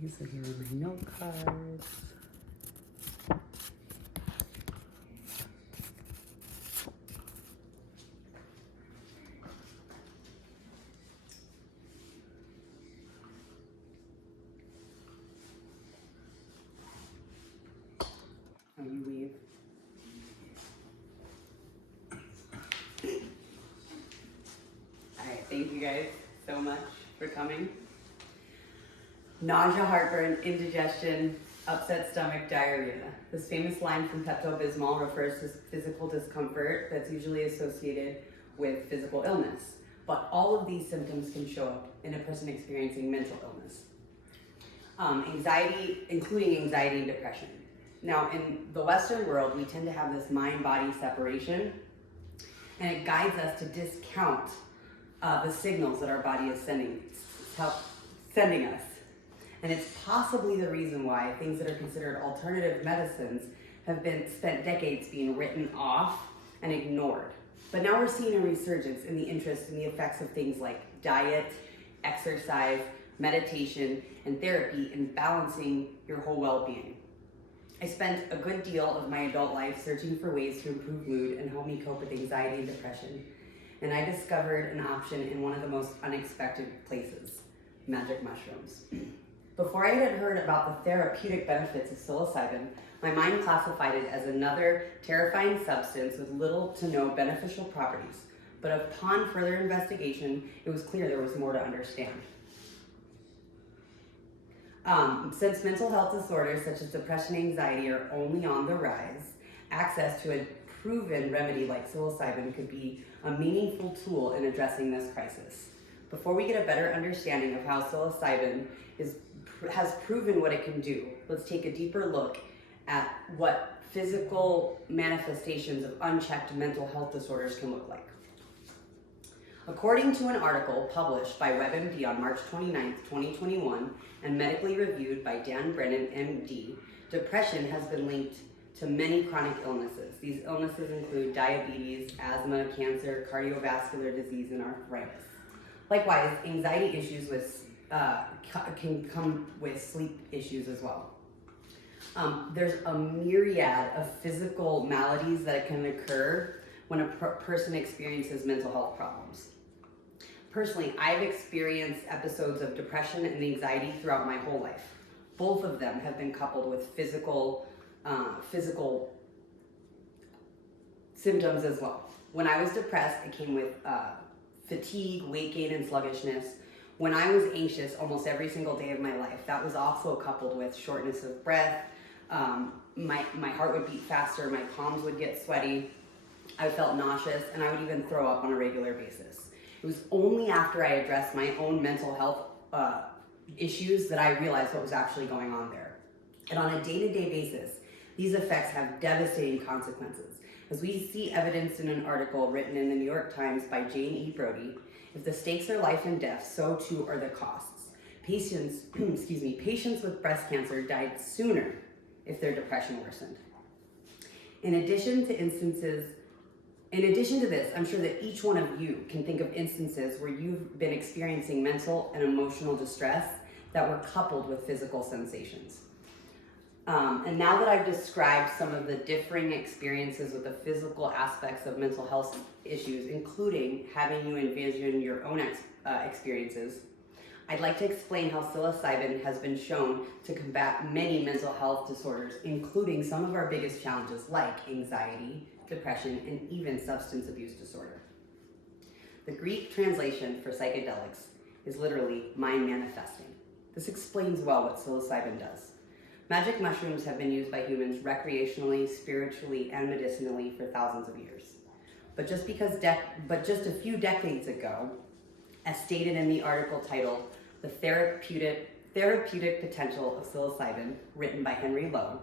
These are here are my note cards. Oh, you leave. All right, thank you guys so much for coming. Nausea, heartburn, indigestion, upset stomach, diarrhea. This famous line from Pepto-Bismol refers to physical discomfort that's usually associated with physical illness. But all of these symptoms can show up in a person experiencing mental illness. Anxiety, including anxiety and depression. Now, in the Western world, we tend to have this mind-body separation, and it guides us to discount the signals that our body is sending us. And it's possibly the reason why things that are considered alternative medicines have been spent decades being written off and ignored. But now we're seeing a resurgence in the interest in the effects of things like diet, exercise, meditation, and therapy in balancing your whole well-being. I spent a good deal of my adult life searching for ways to improve mood and help me cope with anxiety and depression. And I discovered an option in one of the most unexpected places, magic mushrooms. Before I had heard about the therapeutic benefits of psilocybin, my mind classified it as another terrifying substance with little to no beneficial properties. But upon further investigation, it was clear there was more to understand. Since mental health disorders such as depression and anxiety are only on the rise, access to a proven remedy like psilocybin could be a meaningful tool in addressing this crisis. Before we get a better understanding of how psilocybin has proven what it can do, let's take a deeper look at what physical manifestations of unchecked mental health disorders can look like. According to an article published by WebMD on March 29, 2021, and medically reviewed by Dan Brennan, MD, depression has been linked to many chronic illnesses. These illnesses include diabetes, asthma, cancer, cardiovascular disease, and arthritis. Likewise, anxiety issues can come with sleep issues as well. There's a myriad of physical maladies that can occur when a person experiences mental health problems. Personally, I've experienced episodes of depression and anxiety throughout my whole life. Both of them have been coupled with physical symptoms as well. When I was depressed, it came with fatigue, weight gain, and sluggishness. When I was anxious almost every single day of my life, that was also coupled with shortness of breath. My heart would beat faster, my palms would get sweaty, I felt nauseous, and I would even throw up on a regular basis. It was only after I addressed my own mental health issues that I realized what was actually going on there. And on a day-to-day basis, these effects have devastating consequences. As we see evidence in an article written in the New York Times by Jane E. Brody, if the stakes are life and death, so too are the costs. Patients with breast cancer died sooner if their depression worsened. In addition to this, I'm sure that each one of you can think of instances where you've been experiencing mental and emotional distress that were coupled with physical sensations. And now that I've described some of the differing experiences with the physical aspects of mental health issues, including having you envision your own experiences, I'd like to explain how psilocybin has been shown to combat many mental health disorders, including some of our biggest challenges like anxiety, depression, and even substance abuse disorder. The Greek translation for psychedelics is literally mind manifesting. This explains well what psilocybin does. Magic mushrooms have been used by humans recreationally, spiritually, and medicinally for thousands of years. But just a few decades ago, as stated in the article titled "The Therapeutic Potential of Psilocybin," written by Henry Lowe,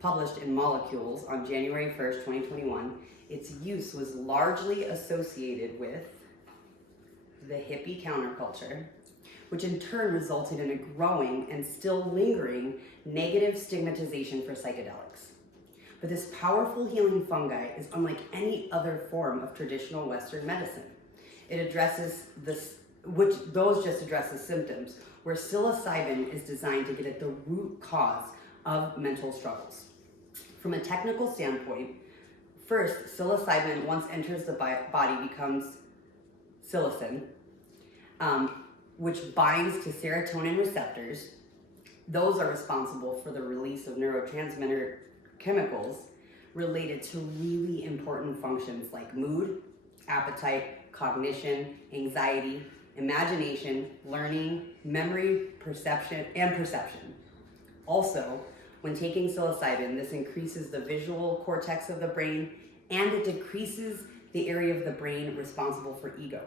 published in Molecules on January 1st, 2021, its use was largely associated with the hippie counterculture, which in turn resulted in a growing and still lingering negative stigmatization for psychedelics. But this powerful healing fungi is unlike any other form of traditional Western medicine. It addresses the which those just address the symptoms, where psilocybin is designed to get at the root cause of mental struggles. From a technical standpoint, first, psilocybin, once enters the body, becomes psilocin, which binds to serotonin receptors. Those are responsible for the release of neurotransmitter chemicals related to really important functions like mood, appetite, cognition, anxiety, imagination, learning, memory, perception. Also, when taking psilocybin, this increases the visual cortex of the brain and it decreases the area of the brain responsible for ego.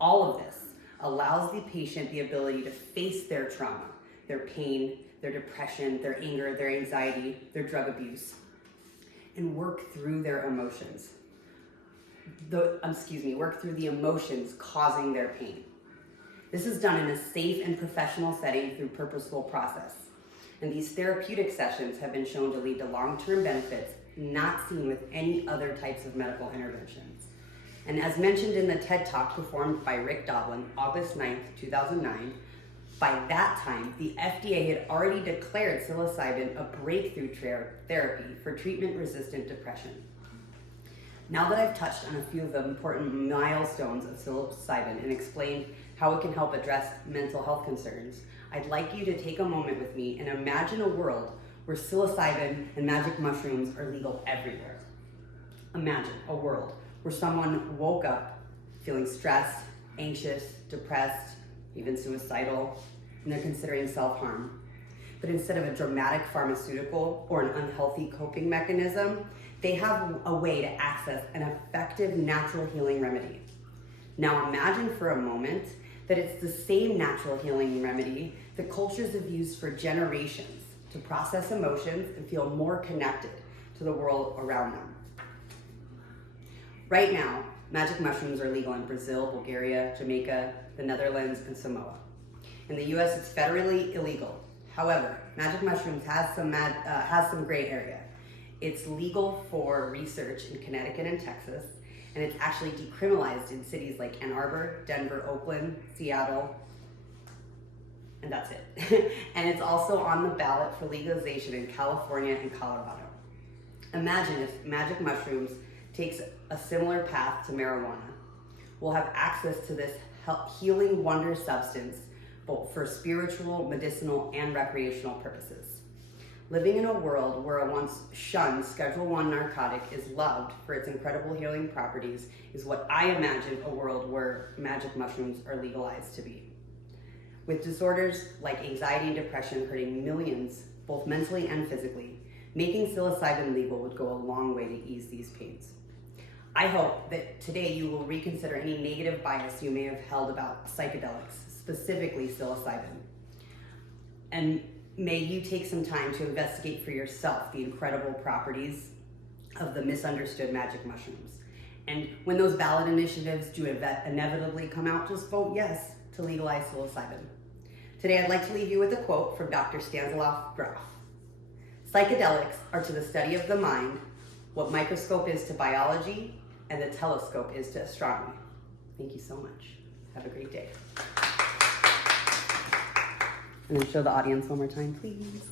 All of this allows the patient the ability to face their trauma, their pain, their depression, their anger, their anxiety, their drug abuse, and work through their emotions. Work through the emotions causing their pain. This is done in a safe and professional setting through purposeful process. And these therapeutic sessions have been shown to lead to long-term benefits not seen with any other types of medical interventions. And as mentioned in the TED Talk performed by Rick Doblin, August 9th, 2009, by that time, the FDA had already declared psilocybin a breakthrough therapy for treatment-resistant depression. Now that I've touched on a few of the important milestones of psilocybin and explained how it can help address mental health concerns, I'd like you to take a moment with me and imagine a world where psilocybin and magic mushrooms are legal everywhere. Imagine a world where someone woke up feeling stressed, anxious, depressed, even suicidal, and they're considering self-harm. But instead of a dramatic pharmaceutical or an unhealthy coping mechanism, they have a way to access an effective natural healing remedy. Now imagine for a moment that it's the same natural healing remedy that cultures have used for generations to process emotions and feel more connected to the world around them. Right now, magic mushrooms are legal in Brazil, Bulgaria, Jamaica, the Netherlands, and Samoa. In the US, it's federally illegal. However, magic mushrooms has some gray area. It's legal for research in Connecticut and Texas, and it's actually decriminalized in cities like Ann Arbor, Denver, Oakland, Seattle, and that's it. And it's also on the ballot for legalization in California and Colorado. Imagine if magic mushrooms takes a similar path to marijuana. We'll have access to this healing wonder substance both for spiritual, medicinal, and recreational purposes. Living in a world where a once shunned Schedule I narcotic is loved for its incredible healing properties is what I imagine a world where magic mushrooms are legalized to be. With disorders like anxiety and depression hurting millions, both mentally and physically, making psilocybin legal would go a long way to ease these pains. I hope that today you will reconsider any negative bias you may have held about psychedelics, specifically psilocybin. And may you take some time to investigate for yourself the incredible properties of the misunderstood magic mushrooms. And when those ballot initiatives do inevitably come out, just vote yes to legalize psilocybin. Today, I'd like to leave you with a quote from Dr. Stanislav Grof. Psychedelics are to the study of the mind what microscope is to biology and the telescope is to astronomy. Thank you so much. Have a great day. And then show the audience one more time, please.